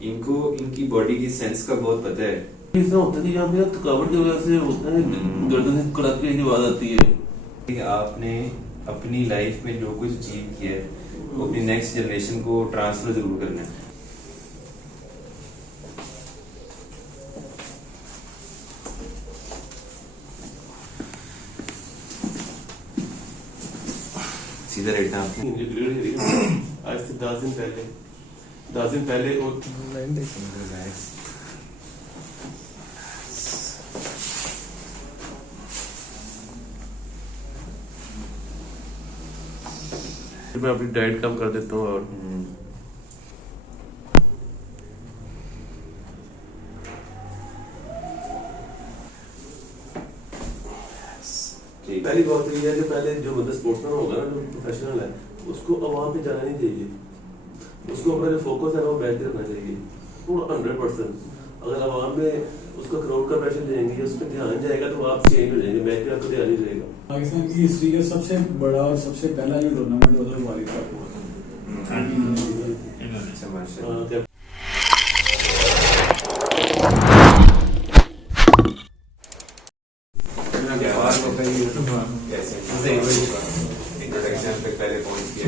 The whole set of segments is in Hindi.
इनको इनकी बॉडी की सेंस का बहुत पता है। ऐसा होता है कि यहाँ पे थकावट की वजह से होता है, गर्दन से कड़ाके की आवाज आती है। कि आपने अपनी लाइफ में जो कुछ अचीव किया है वो अपनी नेक्स्ट जनरेशन को ट्रांसफर जरूर करना है। सीधा रेटा आपने आज से 10 दिन पहले 10 दिन पहले और मैं अपनी डाइट कम कर देता हूँ। और पहली बात तो ये है कि पहले जो बंदा स्पोर्ट्समैन होगा ना, जो प्रोफेशनल है, उसको अवाम पे जाना नहीं चाहिए। उसको अपना जो फोकस है ना वो बैठ रखना चाहिए पूरा 100%। अगर अवाम में उसका क्राउड का प्रेशर देंगे, उस पर ध्यान जाएगा तो आप चेंज हो जाएंगे, मैच पे आपको ध्यान नहीं जाएगा। पाकिस्तान की हिस्ट्री का सबसे बड़ा और सबसे पहला जो टूर्नामेंट होता है वालिद का हुआ। इंट्रोडक्शन पे पहले पहुंच गया।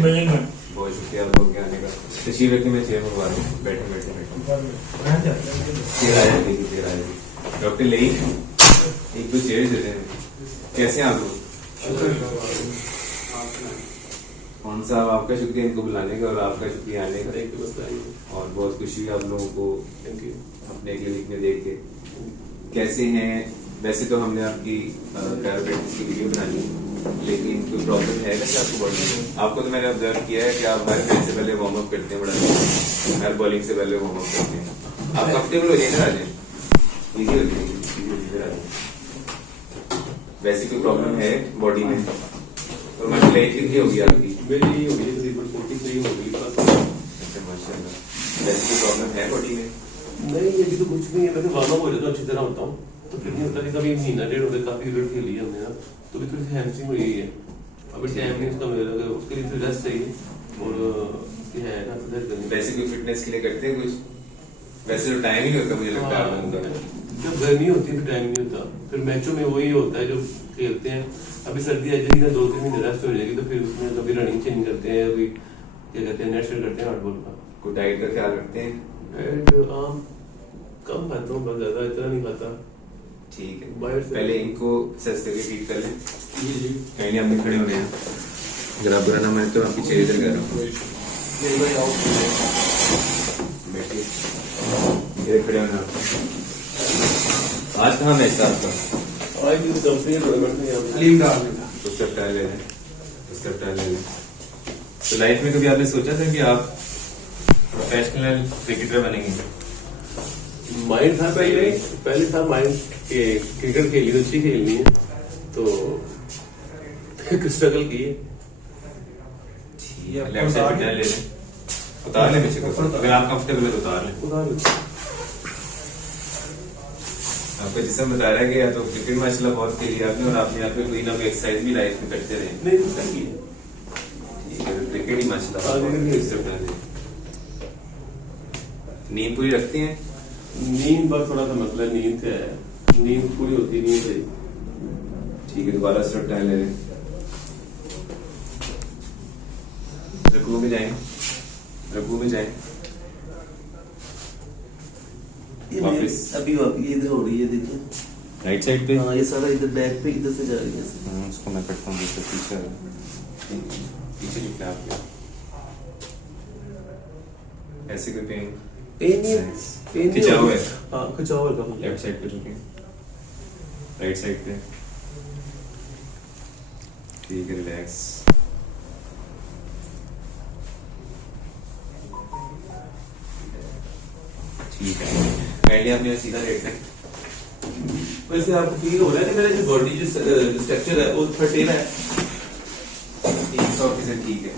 बहुत शुक्रिया आपको आने का। तशरीफ रखिए, मैं चेयर मंगवा रहा हूँ। बैठे बैठे चेयर आएगी डॉक्टर ले एक दो चेयर दे दें। कैसे हैं आप लोग? कौन सा आपका शुक्रिया इनको बुलाने का और आपका शुक्रिया आने का। और बहुत खुशी हुई आप लोगों को अपने क्लिनिक में देख के। कैसे हैं? वैसे तो हमने आपकी कैरोप्रैक्टिस की वीडियो बनानी, लेकिन कोई प्रॉब्लम है वैसे आपको बॉडी में? आपको तो मैंने ऑब्जर्व किया है कि आप हर मैच से पहले वार्म अप करते हैं, बड़ा हर बॉलिंग से पहले वार्म अप करते हैं। आप कंफर्टेबल हो जाए, इधर आ जाए, इजी हो जाए। वैसे कोई प्रॉब्लम है बॉडी में? और मतलब एज कितनी होगी आपकी? मेरी होगी तकरीबन 43 होगी। अच्छा माशाल्लाह। वैसे कोई प्रॉब्लम है बॉडी में? नहीं, ये भी तो कुछ नहीं है। मैं वार्म अप हो जाता हूँ, अच्छी तरह होता हूँ तो फिर नहीं होता। कभी महीना डेढ़ हो गया, काफी क्रिकेट खेली है हमने ना, तो भी थोड़ी सी हैमस्ट्रिंग हुई है। अभी टाइम नहीं उसका मिलेगा, उसके लिए तो रेस्ट चाहिए। और है ना वैसे कोई फिटनेस के लिए करते हैं कुछ? वैसे तो टाइम ही नहीं होता मुझे लगता है। जब गर्मी होती है तो टाइम नहीं होता। फिर मैचों में वही होता है जो खेलते हैं। अभी सर्दी आ जाएगी ना, 2-3 महीने रेस्ट हो जाएगी, तो फिर उसमें कभी रनिंग चेंज करते हैं, अभी क्या कहते हैं नेट करते हैं हार्डबॉल का। कोई डाइट का ख्याल रखते हैं? डाइट आम कम खाता हूँ, बहुत ज्यादा इतना नहीं खाता। ठीक है, पहले इनको सस्ते के फीड कर लें। कहीं नहीं, हमने खड़े होने हैं। अगर आप बुरा ना माने तो आपकी चेयर इधर कर रहा हूँ। बैठिए, इधर खड़े होना। आज कहाँ मैच था आपका? आज भी कंपनी टूर्नामेंट में अलीम डाल उसका ट्रायल ले लें, उसका ट्रायल ले लें। तो लाइफ में कभी आपने सोचा था कि आप प्रोफेशनल क्रिकेटर बनेंगे? माइंड था पहले था माइंड के क्रिकेट खेली तो अच्छी खेलनी है, तो स्ट्रगल की है। लेफ्ट साइड पे ले लें, उतार लें पीछे को, अगर आप कंफर्टेबल है तो उतार लें। आपका जिसम बता रहा है कि या तो क्रिकेट माशाल्लाह बहुत खेली आपने, और आपने यहाँ पे कोई ना कोई एक्सरसाइज भी लाइफ में करते रहे। नहीं तो सही है, ठीक है, क्रिकेट ही माशाल्लाह। नींद पूरी रखती हैं? नींद बस थोड़ा सा मसला नींद का है, नींद पूरी होती नहीं है। ठीक है, दोबारा से ट्रायल ले लें। रकू में जाएं, रकू में जाएं। वापस अभी इधर हो रही है, देखिए राइट साइड पे। हाँ, ये सारा इधर बैक पे इधर से जा रही है। उसको मैं करता हूँ पीछे पीछे लिखना है आपके। ऐसे कोई पेन खिंचाव है? हाँ, खिंचाव है। लेफ्ट साइड पे झुके, राइट साइड पे। ठीक है, रिलैक्स। ठीक है, पहले आपने सीधा रेट है। वैसे आपको फील हो रहा है कि मेरा जो बॉडी जो स्ट्रक्चर है वो फटेला है? 100% ठीक है।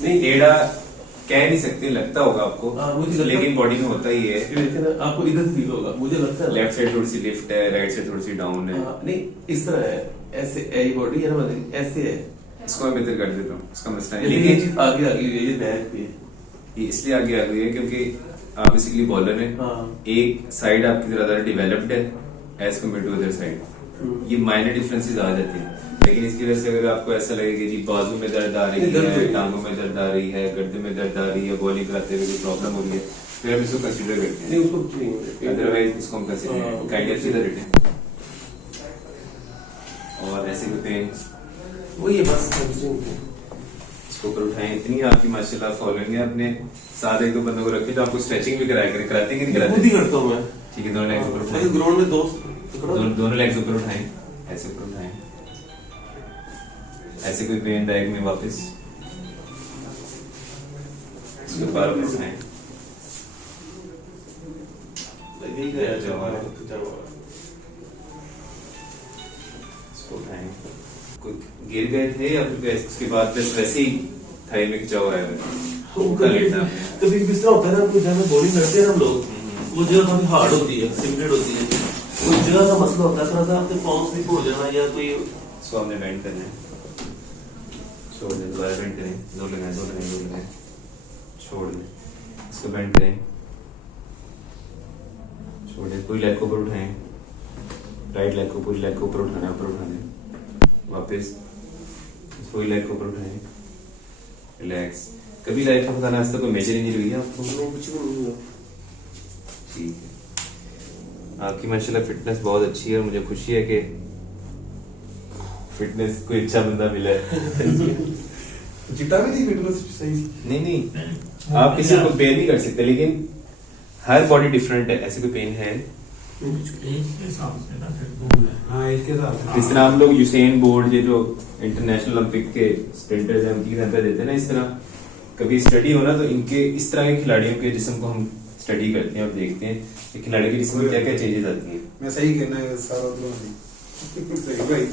नहीं, टेढ़ा कह नहीं सकते, लगता होगा आपको। मुझे लेकिन बॉडी में होता ही है। लेकिन आपको इधर फील होगा, मुझे लगता है। लेफ्ट साइड थोड़ी सी लिफ्ट है, राइट साइड थोड़ी सी डाउन है। नहीं, इस तरह है, ऐसे ऐ बॉडी है ना, ऐसे है। इसको मैं बेहतर कर देता हूँ, इसका मसला है। लेकिन ये चीज आगे आ गई है, ये बैक पे है। ये इसलिए आगे आ गई है क्योंकि आप बेसिकली बॉलर हैं, हाँ। एक साइड आपकी ज्यादा डेवलप्ड है as compare to other side, ये माइनर डिफरेंसेस आ जाते हैं। लेकिन इसकी वजह से अगर आपको ऐसा लगे कि जी बाजू में दर्द आ रही है, टांगों में दर्द आ रही है, गर्दन में दर्द आ रही है, बॉलिंग कराते हुए कोई प्रॉब्लम हो रही है, फिर हम इसको कंसीडर करते नहीं हैं, उसको कुछ नहीं, अदरवाइज इसको हम कंसीडर काइंड ऑफ सीधा रिटर्न। और ऐसे कोई पेन वही है बस hamstring। इसको ऊपर उठाएं, इतनी आपकी माशाल्लाह फॉलोइंग है, अपने साथ एक दो बंदों को रखें तो आपको स्ट्रेचिंग भी कराया करें, कराते हैं कि नहीं खुद कराते? ही करता हूँ मैं। ठीक है, दोनों लेग्स ऊपर ऐसे उठाएं, ग्राउंड में दोनों लेग्स ऊपर उठाएं, ऐसे ऊपर उठाएं, ऐसे कोई पेन बैग में वापस इसको बार ऊपर उठाएं, यही गया जवाब। इसको उठाएं। कोई गिर गए थे या फिर इसके बाद बस वैसे ही थाई में खिंचा हुआ है? कभी किस तरह होता है ना, जब हम बॉलिंग करते हैं ना हम लोग, वो जगह काफी हार्ड होती है, सिमटेड होती है, उस जगह का मसला होता है, थोड़ा सा आपके पाँव स्लिप हो जाना या कोई। इसको हमने बेंड करना है, छोड़ दें, दोबारा बेंड करें, दो लगाएं, छोड़ दें, इसको बेंड करें, छोड़ दें, पूरी लेग को ऊपर उठाएं, राइट लेग को, पूरी लेग को ऊपर उठाना है, ऊपर उठाना है, वापस पूरी लेग को ऊपर उठाएं, रिलैक्स। कभी लाइफ में बताना, आज तक कोई मेजर इंजरी हुई है आपको? कुछ भी नहीं हुआ। ठीक है, आपकी माशाल्लाह फिटनेस बहुत अच्छी है और मुझे खुशी है कि फिटनेस कोई अच्छा बंदा मिला है। चिट्टा भी थी फिटनेस सही। नहीं आप किसी को पेन नहीं कर सकते, लेकिन हर बॉडी डिफरेंट है, ऐसे कोई पेन है? हाँ एक के साथ जिस तरह हम लोग यूसेन बोल्ट, ये जो इंटरनेशनल ओलंपिक के स्प्रिंटर्स हैं, उनकी एग्जांपल देते हैं ना, इस तरह कभी स्टडी हो ना तो इनके इस तरह के खिलाड़ियों के जिस्म को हम स्टडी करते हैं और देखते हैं कि खिलाड़ी के जिस्म में क्या क्या चेंजेस आती हैं। मैं सही कहना है सारा तो सही भाई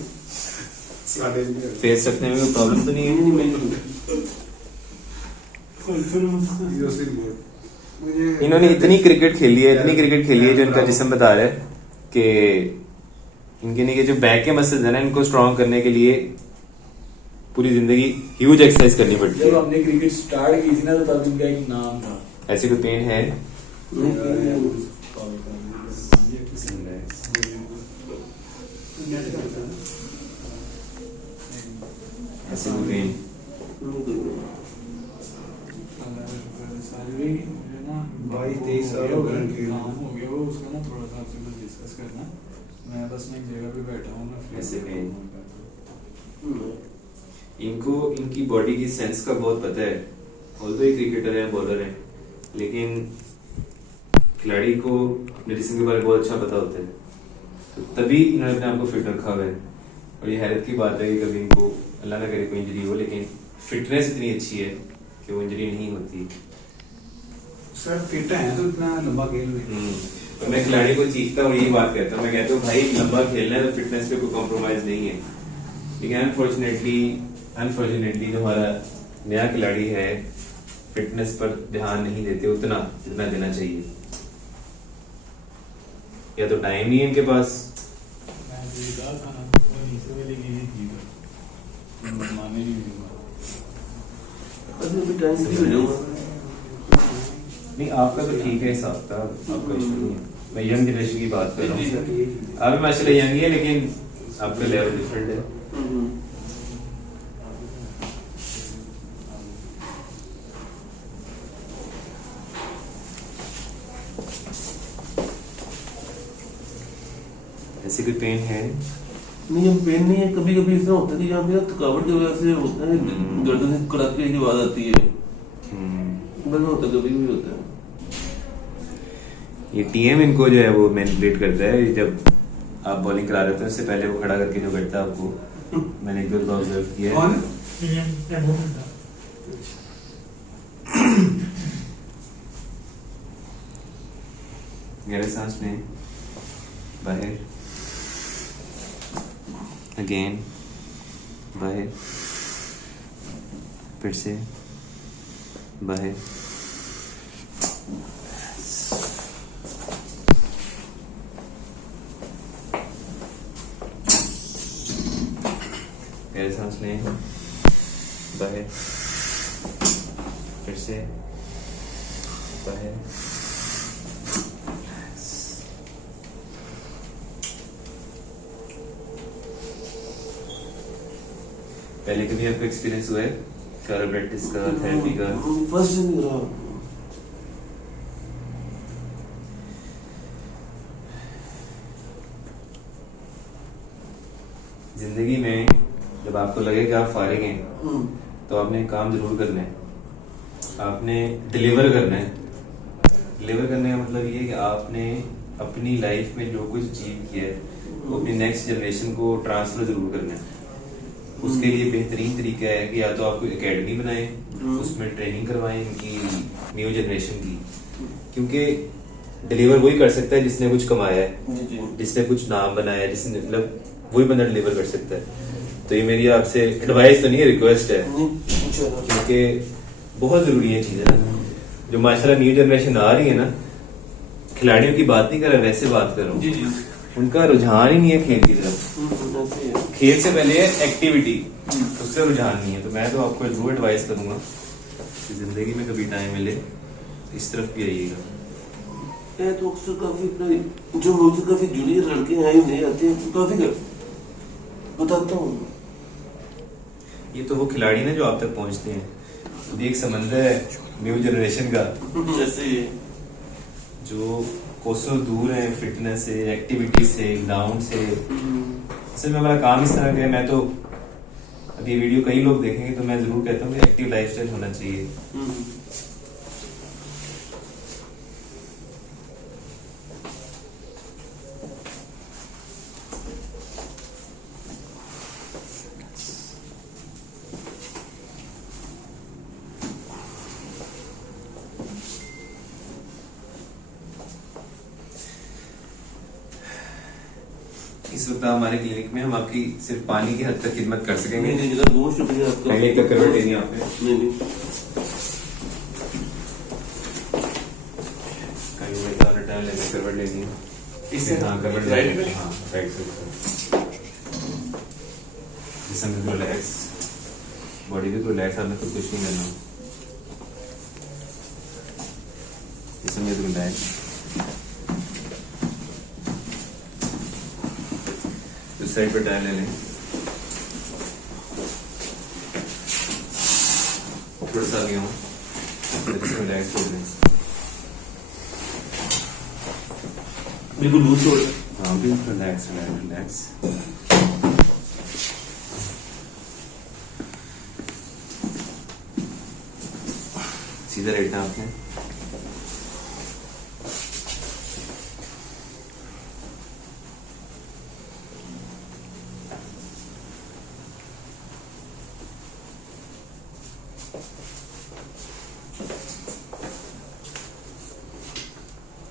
सारे फेस रखने में कोई प्रॉब्लम तो नहीं है? मुझे इन्होंने इतनी क्रिकेट खेली है जो इनका जिस्म बता रहा है कि इनके नहीं, जो बैक के मसल्स है ना, इनको स्ट्रॉन्ग करने के लिए पूरी जिंदगी ह्यूज एक्सरसाइज करनी पड़ती जब है। हमने क्रिकेट स्टार्ट की थी ना तो तब इनका एक नाम था। ऐसे कोई पेन है? ऐसे कोई पेन? भाई 23 साल हो गए इनके। काम हो गया वो, उसका ना थोड़ा सा आपसे कुछ डिस्कस करना। मैं बस मैं एक जगह पे बैठा हूँ, मैं ऐसे पेन? इनको इनकी बॉडी की सेंस का बहुत पता है, ऑल्दो ये क्रिकेटर है, बॉलर है, लेकिन खिलाड़ी को अपने जिस्म के बारे में बहुत अच्छा पता होता है, तो तभी इन्होंने अपने आप को फिट रखा हुआ है। और ये हैरत की बात है कि कभी इनको अल्लाह ना करे कोई इंजरी हो, लेकिन फिटनेस इतनी अच्छी है कि वो इंजरी नहीं होती। सर फिट है तो इतना लंबा खेल भी। तो मैं खिलाड़ी को चीखता हूँ, यही बात कहता हूँ, मैं कहता हूँ भाई लंबा खेलना है तो फिटनेस पे कोई कॉम्प्रोमाइज नहीं है। लेकिन अनफॉर्चुनेटली जो हमारा नया खिलाड़ी है, फिटनेस पर ध्यान नहीं देते उतना जितना देना चाहिए, या तो टाइम नहीं है इनके पास। मैं जीता था ना, वो नीचे वाली गेम जीता, माने नहीं मेरी बात। अभी टाइम भी हो जाऊंगा। नहीं आपका तो ठीक है हिसाब का, आपका इशू नहीं है, मैं यंग जनरेशन की बात कर रहा हूँ। आप भी माशाल्लाह यंग ही है, लेकिन आपका लेवल डिफरेंट है। ऐसे कोई पेन है? नहीं अब पेन नहीं है, कभी कभी ऐसा होता है कि यहाँ पे थकावट की वजह से होता है, गर्दन से कड़ाके की आवाज आती है, बस होता है, कभी भी होता है। ये टीएम इनको जो है वो मैनिपुलेट करता है, जब आप बॉलिंग करा रहे होते हैं उससे पहले वो खड़ा करके जो करता है आपको, मैंने एक दो बार ऑब्जर्व किया है। कौन? गहरा सांस में, बाहर, अगेन, बाहर, फिर से बाहर। गहरा सांस लें, बाहर, फिर से बाहर, पहले कभी आपका एक्सपीरियंस हुआ है कैरोप्रैक्टिस का, थेरेपी का? फर्स्ट दिन रहा। जिंदगी में जब आपको लगे कि आप फारिग हैं तो आपने एक काम जरूर करना है, आपने डिलीवर करना है। डिलीवर करने का मतलब ये है कि आपने अपनी लाइफ में जो कुछ अचीव किया है वो अपनी नेक्स्ट जनरेशन को ट्रांसफर जरूर करना है। उसके लिए बेहतरीन तरीका है कि या तो आप कोई एकेडमी बनाएं, उसमें ट्रेनिंग करवाएं इनकी न्यू जनरेशन की, क्योंकि डिलीवर वही कर सकता है जिसने कुछ कमाया है, जिसने कुछ नाम बनाया है, जिसने मतलब वही बंदा डिलीवर कर सकता है। तो ये मेरी आपसे एडवाइस तो नहीं है, रिक्वेस्ट है, क्योंकि बहुत जरूरी है चीजें ना। जो माशाल्लाह न्यू जनरेशन आ रही है ना, खिलाड़ियों की बात नहीं कर रहा, वैसे बात कर रहा हूँ, उनका रुझान ही नहीं है खेल की तरफ। खेल से पहले है एक्टिविटी, उससे रुझान नहीं है। तो मैं तो आपको जरूर एडवाइस करूंगा कि जिंदगी में कभी टाइम मिले इस तरफ भी आइएगा। तो अक्सर काफी जो मुझसे काफी जूनियर लड़के आए नहीं आते हैं, काफी बताता हूँ। ये तो वो खिलाड़ी ना जो आप तक पहुंचते हैं, तो एक समंदर है न्यू जनरेशन का, जैसे जो कोसों दूर है फिटनेस से, एक्टिविटी से, ग्राउंड से। असल में हमारा काम इस तरह का है, मैं तो अभी ये वीडियो कई लोग देखेंगे तो मैं जरूर कहता हूँ कि एक्टिव लाइफस्टाइल होना चाहिए। इस वक्त हमारे क्लिनिक में हम आपकी सिर्फ पानी की हद तक खिदमत कर सकेंगे। नहीं जनाब, बहुत शुक्रिया आपका। पहले एक करवट लेनी है आपने? नहीं कहीं में तो टाइम लेने करवट लेनी है इससे। हाँ करवट राइट में, हाँ राइट से। जिसम बिल्कुल रिलैक्स, बॉडी भी रिलैक्स, आपने कुछ नहीं करना। जिसम बिल्कुल रिलैक्स, साइड पे टाइम ले लें, थोड़ा सा आगे हूँ, रिलैक्स हो जाए, बिल्कुल लूज हो। हाँ बिल्कुल रिलैक्स रिलैक्स। सीधा लेटना आपने।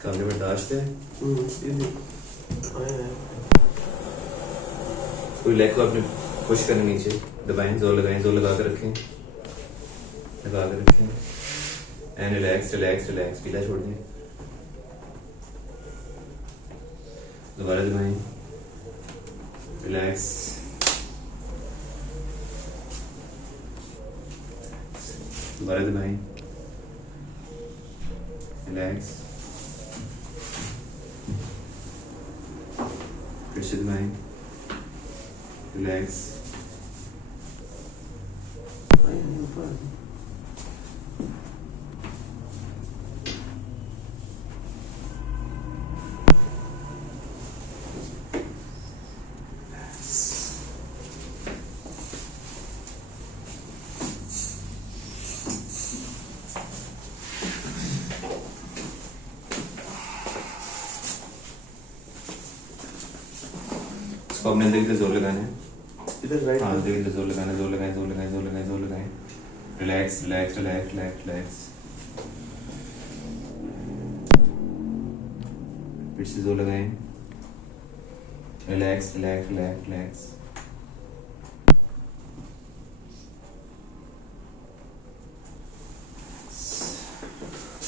कामने बर्दाश्त है? कोई लेग को आपने पुश करना नीचे, दबाएं, जोर लगाएं, जोर लगा कर रखें, लगा कर रखें, एंड रिलैक्स रिलैक्स रिलैक्स, ढीला छोड़ दें, दोबारा दबाएं, रिलैक्स, दोबारा दबाएं, रिलैक्स, फिर से दबाएं, रिलैक्स। इसको अपने अंदर की जोर लगाना है, इधर राइट। हाँ अंदर की जोर लगाना, जोर लगाएं, जोर लगाएं, जोर लगाएं, जोर लगाएं, relax relax relax relax relax, फिर से जोर लगाएं, रिलैक्स रिलैक्स रिलैक्स रिलैक्स।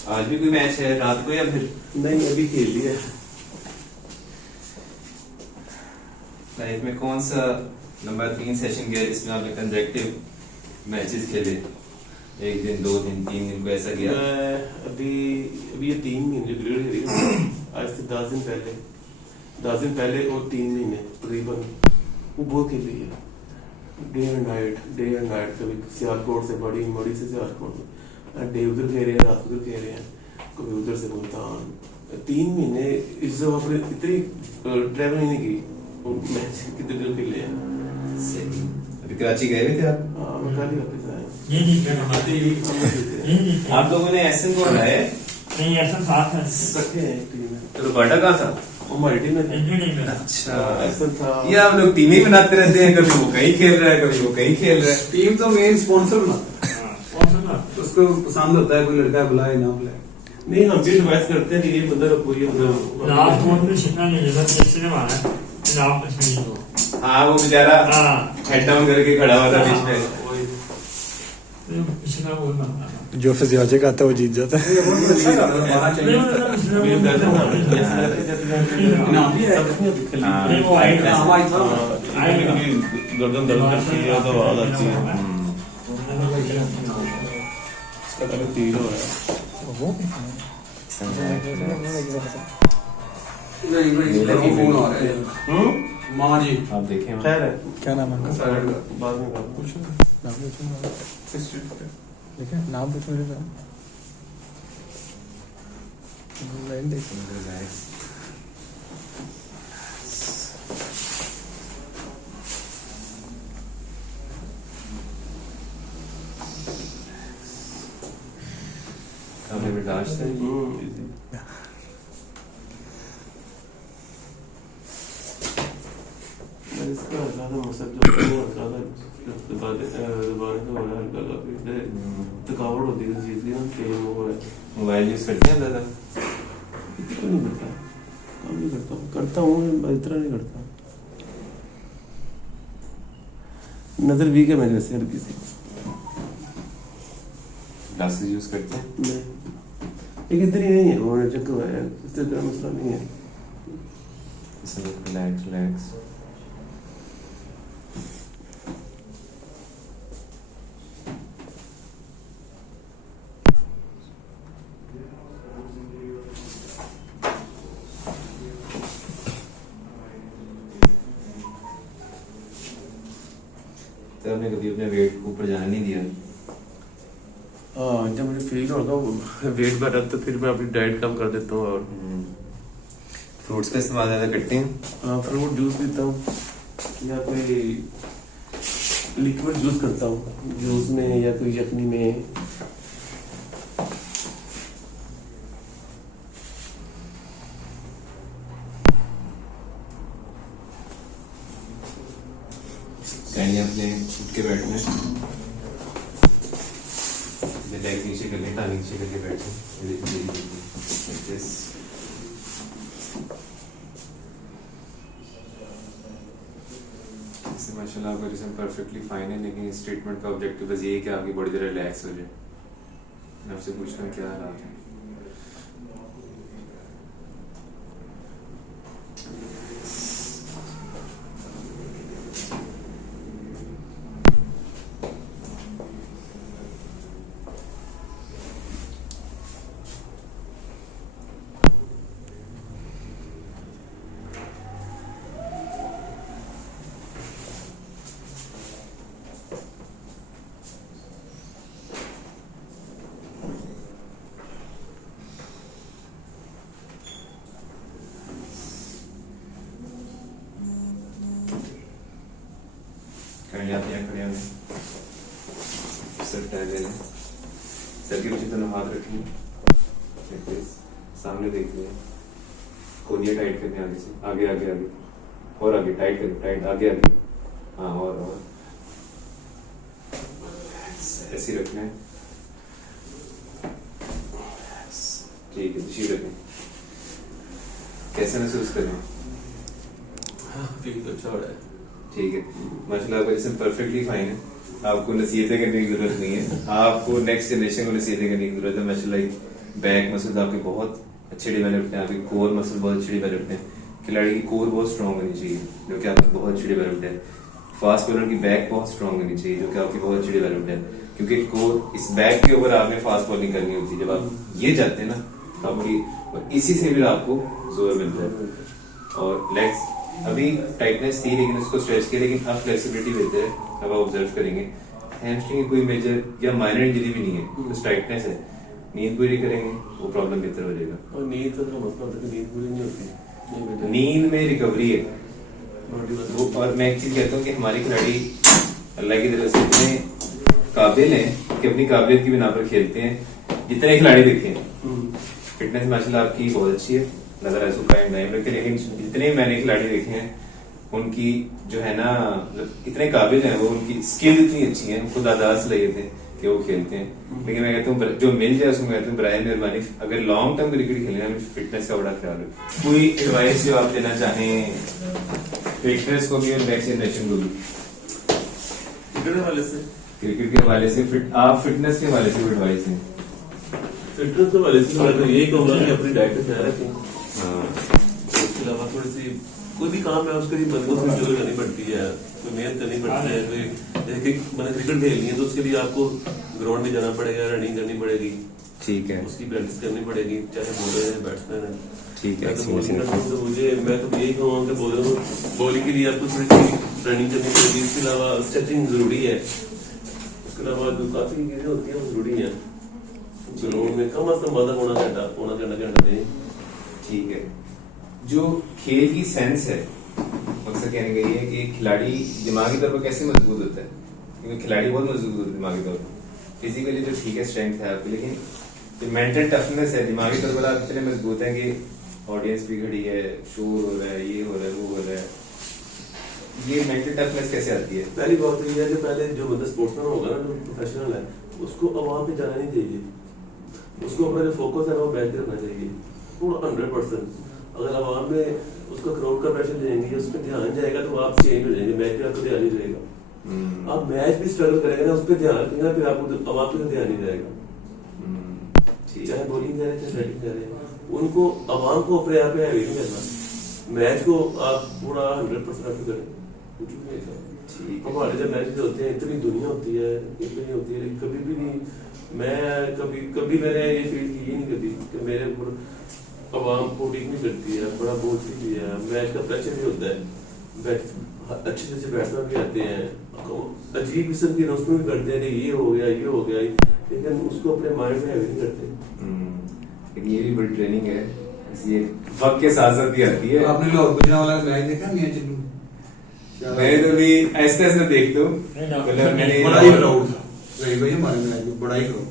आज भी कोई मैच है रात को या फिर नहीं, अभी खेल लिया। लाइफ में कौन सा नंबर 3 सेशन गया जिसमें आपने कंसेक्टिव मैचेस खेले? एक दिन, 2 दिन, 3 दिन को ऐसा गया? अभी ये 3 महीने पीरियड खेली है। आज से 10 दिन पहले और 3 महीने तकरीबन वो बहुत खेली है। डे एंड नाइट कभी सियालकोट से बड़ी से सियालकोट डे उधर खेल रहे हैं, रात उधर खेल रहे हैं, कभी उधर से मुल्तान। 3 महीने इस जगह पर इतनी ट्रैवल ही नहीं की, मैच कितने दिन खेले हैं। सही। अभी कराची गए हुए थे आप? हाँ मैं कल ही वापस आया। आप लोगों ने एसएन को हराया? नहीं ऐसा साथ है इकट्ठे हैं एक टीम में। तो बाटा कहाँ था? वो हमारी टीम में था। इंजीनियरिंग में अच्छा। ऐसा था। ये आप लोग टीम ही बनाते रहते हैं, कभी वो कहीं खेल रहा है, कभी वो कहीं खेल रहा है। टीम तो मेन स्पॉन्सर बनाता हाँ कौन सा था? है, उसको पसंद होता है कोई लड़का बुलाए ना बुलाए। नहीं हम भी एडवाइस करते हैं कि ये बंदा रखो, ये बंदा लास्ट मोड में छिपना नहीं जैसा पीछे ने मारा है लास्ट में छिपनी को हाँ वो बेचारा हाँ हेड डाउन करके खड़ा हुआ था बीच में। वही। पीछे का बोल मारा जो फिजियोलॉजी का आता है वो जीत जाता है। ये बहुत अच्छा कर रहा है, बाहर नहीं चाहिए। मतलब पिछले अभी वो कहते हैं ना, इनाम भी है। हाँ। नहीं वो आई इनाम आई था। गर्दन दर्द करती है तो आवाज आती है। इसका पहले तीर हो रहा है। नहीं भाई, इसलिए फोन आ रहा है। माँ जी आप देखें खैर है, क्या नाम है? साइड का। बाद में कर पूछो नाम पूछो देखिए नाम पूछो मेरे साथ। लाइन देखो। आपने बर्दाश्त है? इसका ज़्यादा मसला जो है वो ज़्यादा ज़बान से हो रहा है, हल्का काफी थकावट होती है इस चीज़ की ना, कि वो है मोबाइल यूज करते हैं दादा? इतना नहीं करता, काम नहीं करता हूँ इतना नहीं करता। नजर वीक है मेरे से हल्की सी। ग्लासेस यूज करते हैं? नहीं, एक इतनी नहीं है, वो चक्कर है, इस तरह का मसला नहीं है। रिलैक्स। तो आपने कभी अपने वेट को ऊपर जाने नहीं दिया? हाँ, जब मुझे फील होगा वेट बढ़ा तो फिर मैं अपनी डाइट कम कर देता हूँ। और फ्रूट्स का इस्तेमाल ज़्यादा करते हैं? हाँ, फ्रूट जूस पीता हूँ या कोई लिक्विड जूस करता हूँ, जूस में या कोई यखनी में। कहीं अपने उठ के बैठने, लेग नीचे कर लें, टांग नीचे करके बैठे, माशाल्लाह आपका जिस्म परफेक्टली फाइन है, लेकिन इस ट्रीटमेंट का ऑब्जेक्टिव बस ये है कि आपकी बॉडी जरा रिलैक्स हो जाए। मैं आपसे पूछ रहा हूँ क्या हालात है? खड़े जाते हैं, खड़े होंगे, सर टाइट ले लें, सर के पीछे दोनों हाथ रखें, सामने देख लें, कोनिया टाइट करने आगे से, आगे आगे आगे और आगे टाइट करें, टाइट आगे आगे, हाँ और ऐसे ही रखना है, ठीक है, शीट रखें। कैसे महसूस करें? फील तो अच्छा हो रहा है। ठीक है, माशाल्लाह आपका जिस्म परफेक्टली फाइन है, आपको नसीहतें करने की जरूरत नहीं है, आपको नेक्स्ट जनरेशन को नसीहतें करने की जरूरत है। माशाल्लाह बैक मसल्स आपके बहुत अच्छे डेवलप्ड हैं, आपके कोर मसल बहुत अच्छे डेवलप्ड हैं, खिलाड़ी की कोर बहुत स्ट्रॉन्ग होनी चाहिए जो कि आपकी बहुत अच्छी डेवलप्ड है, फास्ट बॉलर की बैक बहुत स्ट्रॉन्ग होनी चाहिए जो कि आपकी बहुत अच्छी डेवलप्ड है, क्योंकि कोर इस बैक के ऊपर आपने फास्ट बॉलिंग करनी होती है। जब आप ये जाते हैं ना तो आपकी, और इसी से भी आपको जोर मिलता है। और लेग्स अभी टाइटनेस थी लेकिन उसको स्ट्रेच किया, लेकिन अब फ्लेक्सिबिलिटी बेहतर है। अब आप ऑब्जर्व करेंगे हैमस्ट्रिंग की कोई मेजर या माइनर इंजरी भी नहीं है, बस टाइटनेस है। नींद पूरी करेंगे वो प्रॉब्लम बेहतर हो जाएगा। और नींद का तो मसला होता है कि नींद पूरी नहीं होती, नहीं बेटा। नींद में रिकवरी है बॉडी बस वो। और मैं एक चीज कहता हूँ कि हमारे खिलाड़ी अल्लाह की तरफ से इतने काबिल हैं कि अपनी काबिलियत की बिना पर खेलते हैं। जितने खिलाड़ी देखे हैं, फिटनेस माशाल्लाह आपकी बहुत अच्छी है, नजर ऐसा कायम दायम रखे, लेकिन जितने मैंने खिलाड़ी देखे हैं उनकी जो है ना मतलब इतने काबिल हैं वो, उनकी स्किल इतनी अच्छी है, खुद आदाज लगे थे कि वो खेलते हैं। लेकिन मैं कहता हूँ जो मिल जाए उसमें कहता हूँ बराए मेहरबानी अगर लॉन्ग टर्म क्रिकेट खेलना है फिटनेस का बड़ा ख्याल रखें। कोई एडवाइस जो आप देना चाहें फिटनेस को भी और बैक जनरेशन को भी क्रिकेट वाले से, क्रिकेट के हवाले से आप फिटनेस के हवाले से एडवाइस दें? फिटनेस के वाले से मैं तो यही कहूंगा कि अपनी डाइट पे ध्यान रखें। हाँ उसके अलावा थोड़ी सी कोई भी काम है उसके लिए बंदे को स्ट्रगल करनी पड़ती है, कोई मेहनत करनी पड़ती है। कोई मैंने क्रिकेट खेलनी है तो उसके लिए आपको ग्राउंड में जाना पड़ेगा, रनिंग करनी पड़ेगी, ठीक है, उसकी प्रैक्टिस करनी पड़ेगी, चाहे बॉलर है बैट्समैन है। ठीक है। मैं तो bowling करता हूं, तो मैं तो यही कहूँगा कि बॉलिंग के लिए आपको थोड़ी सी रनिंग करनी पड़ेगी। इसके अलावा स्ट्रेचिंग जरूरी है। उसके अलावा जो काफी चीजें होती हैं वो जरूरी है। ग्राउंड में कम से कम आधा पौना घंटा दें। ठीक है। जो खेल की सेंस है, मकसद कहने का ये है कि खिलाड़ी दिमागी तौर पर कैसे मजबूत होता है, क्योंकि खिलाड़ी बहुत मजबूत होता है दिमागी तौर पर। फिजिकली तो ठीक है, स्ट्रेंथ है आपकी, लेकिन जो मेंटल टफनेस है, दिमागी तौर पर आप इतने मजबूत हैं कि ऑडियंस भी खड़ी है, शोर हो रहा है, ये हो रहा है, वो हो रहा है, ये मेंटल टफनेस कैसे आती है? पहली बात तो ये है कि पहले जो बंदा स्पोर्ट्समैन होगा ना, जो प्रोफेशनल है, उसको अवाम पे जाना नहीं चाहिए। उसको अपना जो फोकस है ना वो बैठ के रखना चाहिए पूरा 100%। अगर अवाम में उसका क्राउड का प्रेशर देंगे, उस पर ध्यान जाएगा तो आप चेंज हो जाएंगे, मैच पे आपको ध्यान नहीं रहेगा। आप मैच भी स्ट्रगल करेंगे ना, उस पर ध्यान रखेंगे, फिर आपको अवाम पे ध्यान नहीं जाएगा। चाहे बॉलिंग करें चाहे बैटिंग करें, उनको अवाम को अपने आप पे हैवी नहीं करना। मैच को आप पूरा 100% करें। हमारे जब मैच होते हैं इतनी दुनिया होती है, इतनी होती है, लेकिन कभी भी नहीं, मैं कभी मैंने ये फील की ही नहीं कभी कि मेरे ऊपर अवाम को ठीक नहीं करती है, बड़ा बोझ भी है, मैच का प्रेशर भी होता है, अच्छे अच्छे बैट्समैन भी आते हैं, अजीब किस्म की रोस्टिंग भी करते हैं कि ये हो गया, लेकिन उसको अपने माइंड में हैवी नहीं करते। लेकिन ये भी बड़ी ट्रेनिंग है, इसलिए वक्त के साथ साथ भी आती है। आपने लाहौर गुजरा वाला मैच देखा मियां चिन्नू? मैं तो भी ऐसे ऐसे देखता हूँ, मतलब मैंने बड़ा ही क्राउड था रही भाई हमारे मैच में, बड़ा ही क्राउड,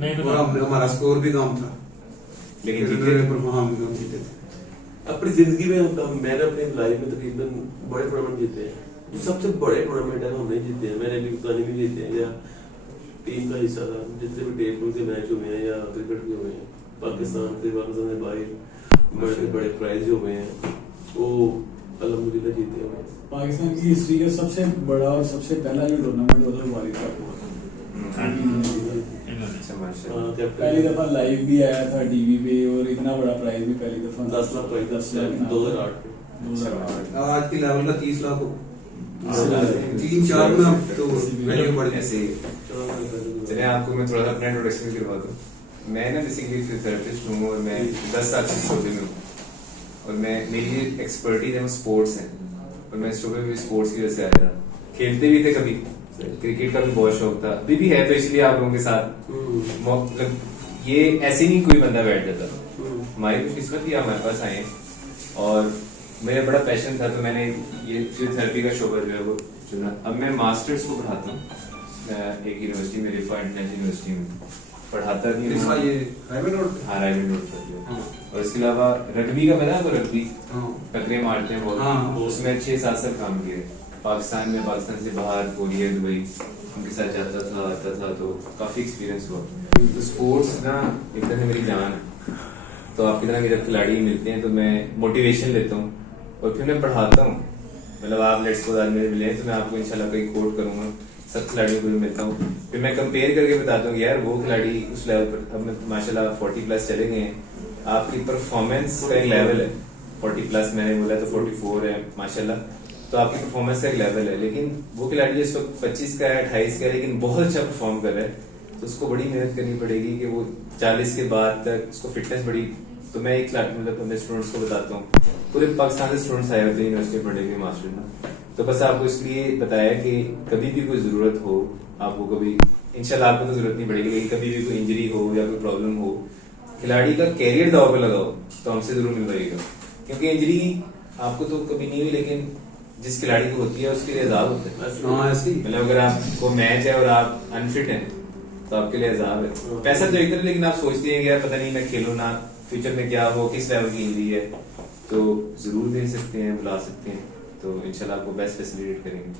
नहीं तो और हमारा स्कोर भी कम था, लेकिन फिर जीते। हम जीते थे। अपनी जिंदगी में मैंने अपनी लाइफ में तकरीबन बड़े टूर्नामेंट जीते हैं। जो सबसे बड़े टूर्नामेंट है हम नहीं जीते हैं, मैंने भी उतना नहीं जीते हैं, या टीम का हिस्सा था। जितने भी टेबल के मैच हुए हैं या क्रिकेट के हुए हैं पाकिस्तान से बाहर बड़े प्राइज हुए हैं, वो अल्हम्दुलिल्लाह जीते हुए हैं। पाकिस्तान की हिस्ट्री का सबसे बड़ा और सबसे पहला जो टूर्नामेंट होता है वालिद कप हुआ था। अच्छा माशाल्लाह। हाँ, कैप्टन पहली दफा लाइव भी आया था टीवी पे, और इतना बड़ा प्राइज भी पहली दफा 10 लाख प्राइज 10 लाख 2008 आज के लेवल का 30 लाख हो, हाँ, 3-4 में अब तो वैल्यू बढ़ ऐसे ही। चलिए आपको मैं थोड़ा सा अपना इंट्रोडक्शन करवा दूं। मैं ना बेसिकली फिजियोथेरेपिस्ट हूँ और मैं 10 साल से शोबे में हूँ, और मैं मेरी एक्सपर्टीज है वो स्पोर्ट्स है, और मैं शोबे में स्पोर्ट्स की वजह से आया था। खेलते भी थे कभी, क्रिकेट का भी बहुत शौक था, अभी भी है, तो इसलिए आप लोगों के साथ मतलब ये ऐसे नहीं कोई बंदा बैठ जाता। हमारी कुछ किस्मत थी, हमारे पास आए, और मेरा बड़ा पैशन था, तो मैंने ये फिजियोथेरेपी का शोबा जो है वो चुना। अब मैं मास्टर्स को पढ़ाता हूँ एक यूनिवर्सिटी में, रिफा इंटरनेशनल यूनिवर्सिटी में पढ़ाता भी हूँ। ये हाईवे रोड हाँ, राइवेंड रोड पर। और इसके अलावा रग्बी का पता है आपको? रग्बी टकरे मारते हैं बहुत, हाँ। उसमें 6-7 साल काम किए पाकिस्तान में, पाकिस्तान से बाहर, कोरिया, दुबई, उनके साथ जाता था आता था, तो काफी एक्सपीरियंस हुआ। तो स्पोर्ट्स ना एक तरह से मेरी जान है, तो आपकी तरह के जब खिलाड़ी मिलते हैं तो मैं मोटिवेशन लेता हूँ और फिर मैं पढ़ाता हूँ। मतलब आप लेट्स सपोज आज मेरे मिले तो मैं आपको इंशाल्लाह कोई कोट करूंगा, सब खिलाड़ियों को भी मिलता हूँ, फिर मैं कंपेयर करके बताता हूँ यार वो खिलाड़ी उस लेवल पर, अब माशाल्लाह 40+ चले गए हैं, आपकी परफॉर्मेंस का एक लेवल है, 40+ मैंने बोला तो 44 है माशाल्लाह, तो आपकी परफॉर्मेंस का एक लेवल है। लेकिन वो खिलाड़ी इस वक्त 25 का है, 28 का है, लेकिन बहुत अच्छा परफॉर्म कर रहा है, तो उसको बड़ी मेहनत करनी पड़ेगी कि वो 40 के बाद तक उसको फिटनेस बड़ी तो मैं एक मतलब अपने स्टूडेंट्स को बताता हूँ, पूरे पाकिस्तान से स्टूडेंट्स आए होते हैं यूनिवर्सिटी में पढ़ने के लिए मास्टर ना, तो बस आपको इसलिए बताया कि कभी भी कोई जरूरत हो आपको, कभी इंशाल्लाह आपको तो जरूरत नहीं पड़ेगी, लेकिन कभी भी कोई इंजरी हो या कोई प्रॉब्लम हो, खिलाड़ी का कैरियर दाव पे लगाओ तो हमसे जरूर मिलवाइएगा, क्योंकि इंजरी आपको तो कभी नहीं हुई, लेकिन जिस खिलाड़ी को होती है उसके लिए अजाब होता है। हाँ ऐसे ही मतलब अगर आपको मैच है और आप अनफिट हैं तो आपके लिए अजाब है। पैसा तो एक तरह, लेकिन आप सोचते हैं कि यार पता नहीं मैं खेलूं ना, फ्यूचर में क्या हो, किस लेवल की इंजरी है, तो जरूर दे सकते हैं, बुला सकते हैं, तो इंशाल्लाह आपको बेस्ट फैसिलिटेट करेंगे।